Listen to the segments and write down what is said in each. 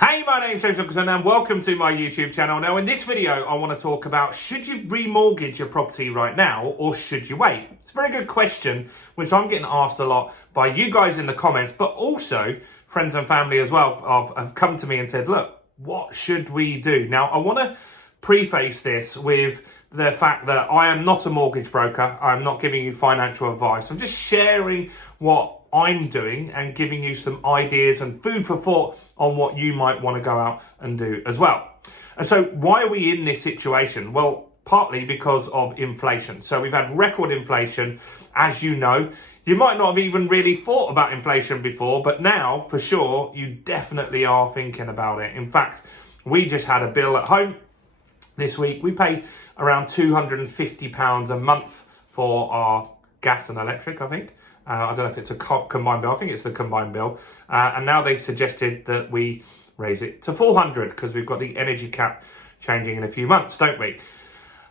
Hey, my name's James Wilkinson and welcome to my YouTube channel. Now in this video I want to talk about, should you remortgage your property right now or should you wait? It's a very good question which I'm getting asked a lot by you guys in the comments, but also friends and family as well have come to me and said, look, what should we do? Now I want to preface this with the fact that I am not a mortgage broker. I'm not giving you financial advice. I'm just sharing what I'm doing and giving you some ideas and food for thought on what you might want to go out and do as well. And so why are we in this situation? Well, partly because of inflation. So we've had record inflation, as you know. You might not have even really thought about inflation before, but now for sure you definitely are thinking about it. In fact, we just had a bill at home this week. We pay around £250 a month for our gas and electric, I think. I don't know if it's a combined bill. I think it's the combined bill. And now they've suggested that we raise it to 400 because we've got the energy cap changing in a few months, don't we?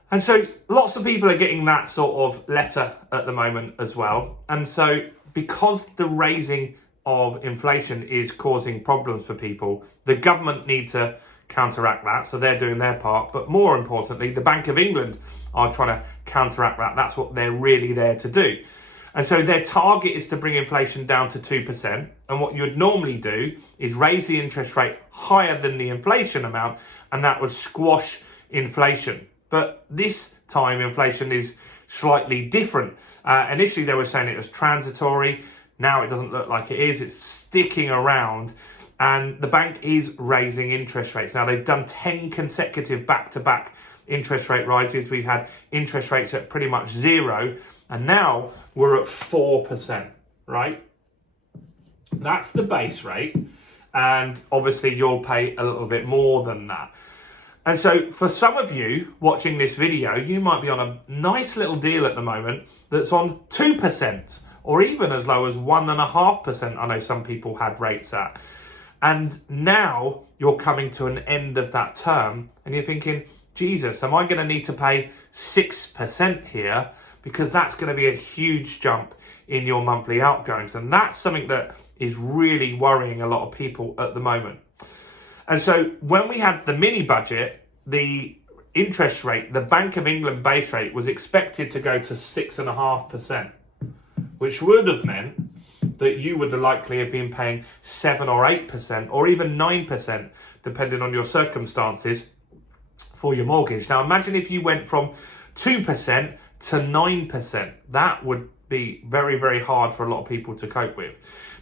And so lots of people are getting that sort of letter at the moment as well. And so because the raising of inflation is causing problems for people, the government need to counteract that. So they're doing their part. But more importantly, the Bank of England are trying to counteract that. That's what they're really there to do. And so their target is to bring inflation down to 2%. And what you'd normally do is raise the interest rate higher than the inflation amount, and that would squash inflation. But this time inflation is slightly different. Initially they were saying it was transitory. Now it doesn't look like it is. It's sticking around. And the bank is raising interest rates. Now they've done 10 consecutive back-to-back interest rate rises. We've had interest rates at pretty much zero. And now we're at 4%, right? That's the base rate. And obviously you'll pay a little bit more than that. And so for some of you watching this video, you might be on a nice little deal at the moment that's on 2% or even as low as 1.5%. I know some people had rates at. And now you're coming to an end of that term and you're thinking, Jesus, am I going to need to pay 6% here? Because that's going to be a huge jump in your monthly outgoings. And that's something that is really worrying a lot of people at the moment. And so when we had the mini budget, the interest rate, the Bank of England base rate was expected to go to 6.5%, which would have meant that you would likely have been paying 7 or 8% or even 9%, depending on your circumstances, for your mortgage. Now imagine if you went from 2% to 9%. That would be very, very hard for a lot of people to cope with.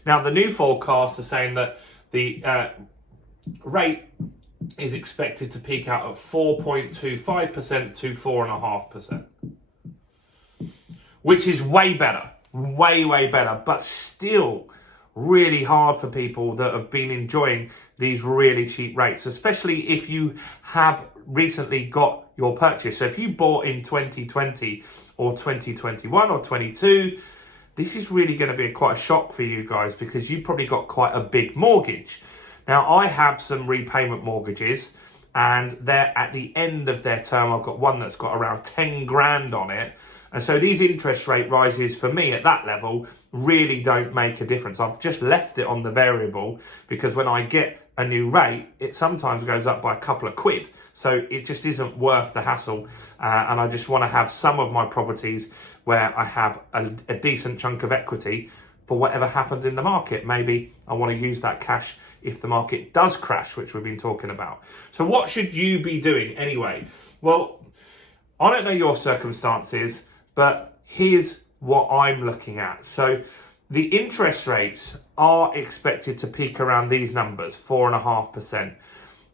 Now, the new forecasts are saying that the rate is expected to peak out at 4.25% to 4.5%, which is way better, way better, but still really hard for people that have been enjoying these really cheap rates, especially if you have recently got your purchase. So if you bought in 2020 or 2021 or 22, this is really going to be quite a shock for you guys because you probably got quite a big mortgage. Now I have some repayment mortgages and they're at the end of their term. I've got one that's got around 10 grand on it. And so these interest rate rises for me at that level really don't make a difference. I've just left it on the variable because when I get a new rate, it sometimes goes up by a couple of quid. So it just isn't worth the hassle. And I just want to have some of my properties where I have a decent chunk of equity for whatever happens in the market. Maybe I want to use that cash if the market does crash, which we've been talking about. So what should you be doing anyway? Well, I don't know your circumstances, but here's what I'm looking at. So the interest rates are expected to peak around these numbers, 4.5%.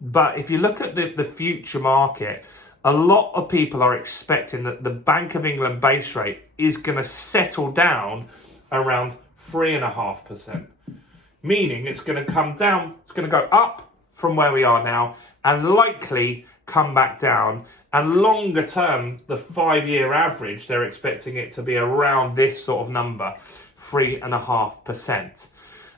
But if you look at the future market, a lot of people are expecting that the Bank of England base rate is going to settle down around 3.5%, meaning it's going to come down, it's going to go up from where we are now and likely come back down. And longer term, the 5-year average, they're expecting it to be around this sort of number, 3.5%.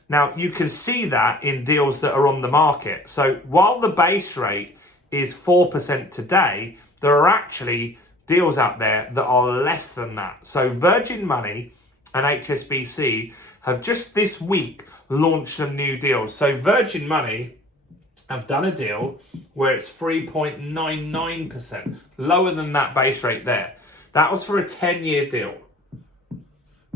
Now, you can see that in deals that are on the market. So while the base rate is 4% today, there are actually deals out there that are less than that. So Virgin Money and HSBC have just this week launched some new deals. So Virgin Money have done a deal where it's 3.99%, lower than that base rate there. That was for a 10-year deal,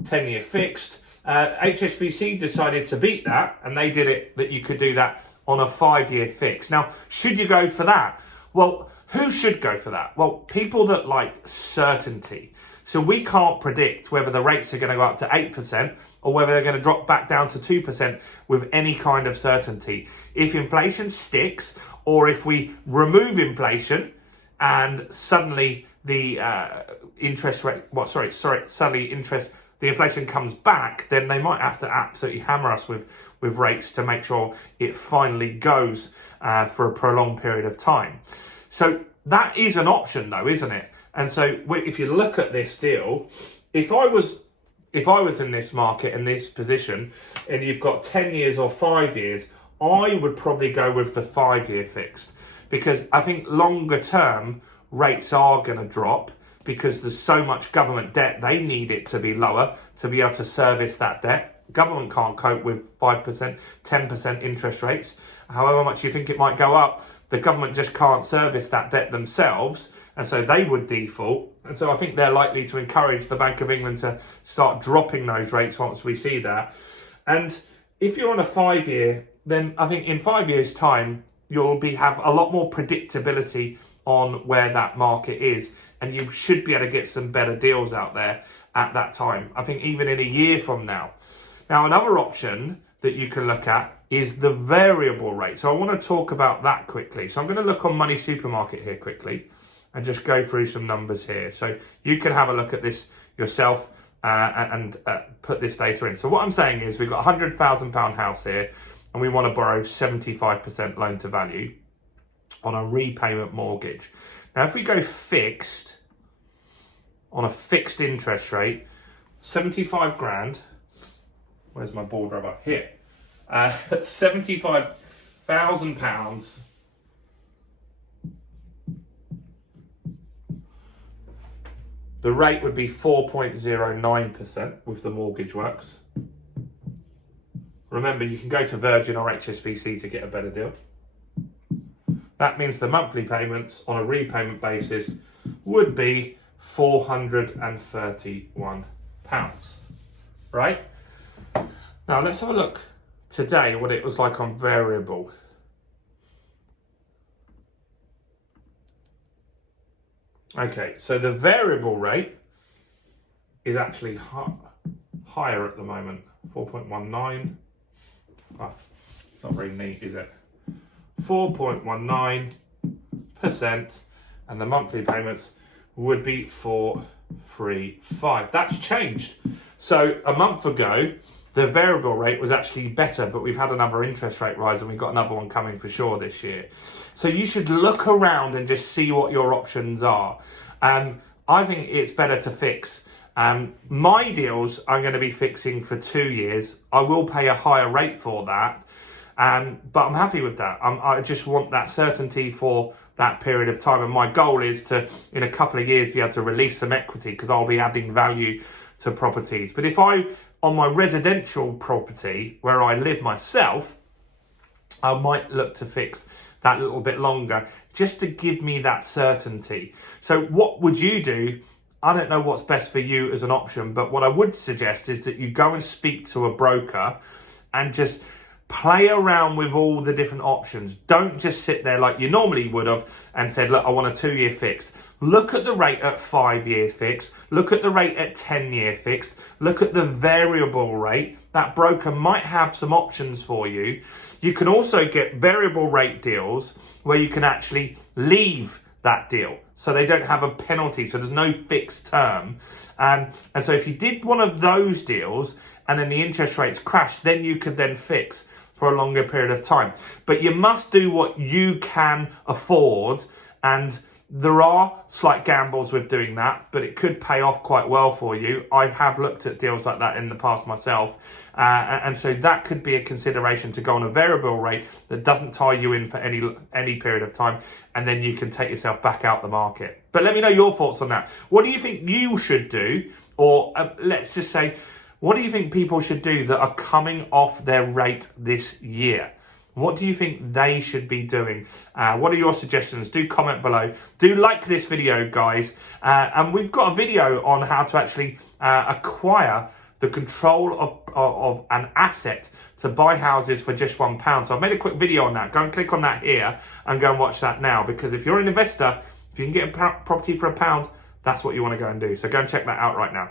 10-year fixed. HSBC decided to beat that, and they did it that you could do that on a 5-year fix. Now, should you go for that? Well, who should go for that? Well, people that like certainty. So we can't predict whether the rates are going to go up to 8% or whether they're going to drop back down to 2% with any kind of certainty. If inflation sticks, or if we remove inflation and suddenly the the inflation comes back, then they might have to absolutely hammer us with rates to make sure it finally goes for a prolonged period of time. So that is an option though, isn't it? And so if you look at this deal, if I was in this market, in this position, and you've got 10 years or 5 years, I would probably go with the 5-year fixed, because I think longer term rates are going to drop because there's so much government debt. They need it to be lower to be able to service that debt. Government can't cope with 5%, 10% interest rates. However much you think it might go up, the government just can't service that debt themselves, and so they would default. And so I think they're likely to encourage the Bank of England to start dropping those rates once we see that. And if you're on a 5-year, then I think in 5 years' time, you'll have a lot more predictability on where that market is, and you should be able to get some better deals out there at that time. I think even in a year from now. Now, another option that you can look at is the variable rate. So I want to talk about that quickly. So I'm going to look on Money Supermarket here quickly and just go through some numbers here. So you can have a look at this yourself and put this data in. So what I'm saying is we've got a £100,000 house here, and we want to borrow 75% loan to value on a repayment mortgage. Now, if we go fixed, on a fixed interest rate, 75 grand, where's my board rubber? Here. £75,000. The rate would be 4.09% with the mortgage works. Remember, you can go to Virgin or HSBC to get a better deal. That means the monthly payments on a repayment basis would be £431, right? Now let's have a look today what it was like on variable. Okay, so the variable rate is actually higher at the moment, 4.19. Oh, not very neat, is it? 4.19%, and the monthly payments would be 435. That's changed. So a month ago, the variable rate was actually better, but we've had another interest rate rise, and we've got another one coming for sure this year. So you should look around and just see what your options are. I think it's better to fix. My deals I'm going to be fixing for 2 years. I will pay a higher rate for that, but I'm happy with that. I just want that certainty for that period of time, and my goal is to, in a couple of years, be able to release some equity because I'll be adding value to properties. But if on my residential property where I live myself, I might look to fix that little bit longer just to give me that certainty. So what would you do? I don't know what's best for you as an option, but what I would suggest is that you go and speak to a broker and just play around with all the different options. Don't just sit there like you normally would have and said, look, I want a 2-year fixed. Look at the rate at 5-year fixed. Look at the rate at 10-year fixed. Look at the variable rate. That broker might have some options for you. You can also get variable rate deals where you can actually leave that deal, so they don't have a penalty, so there's no fixed term. And so if you did one of those deals and then the interest rates crash, then you could then fix for a longer period of time. But you must do what you can afford, and there are slight gambles with doing that, but it could pay off quite well for you. I have looked at deals like that in the past myself, and so that could be a consideration to go on a variable rate that doesn't tie you in for any period of time, and then you can take yourself back out the market. But let me know your thoughts on that. What do you think you should do? Or let's just say, what do you think people should do that are coming off their rate this year? What do you think they should be doing? What are your suggestions? Do comment below. Do like this video, guys. And we've got a video on how to actually acquire the control of an asset to buy houses for just £1. So I've made a quick video on that. Go and click on that here and go and watch that now. Because if you're an investor, if you can get a property for £1, that's what you want to go and do. So go and check that out right now.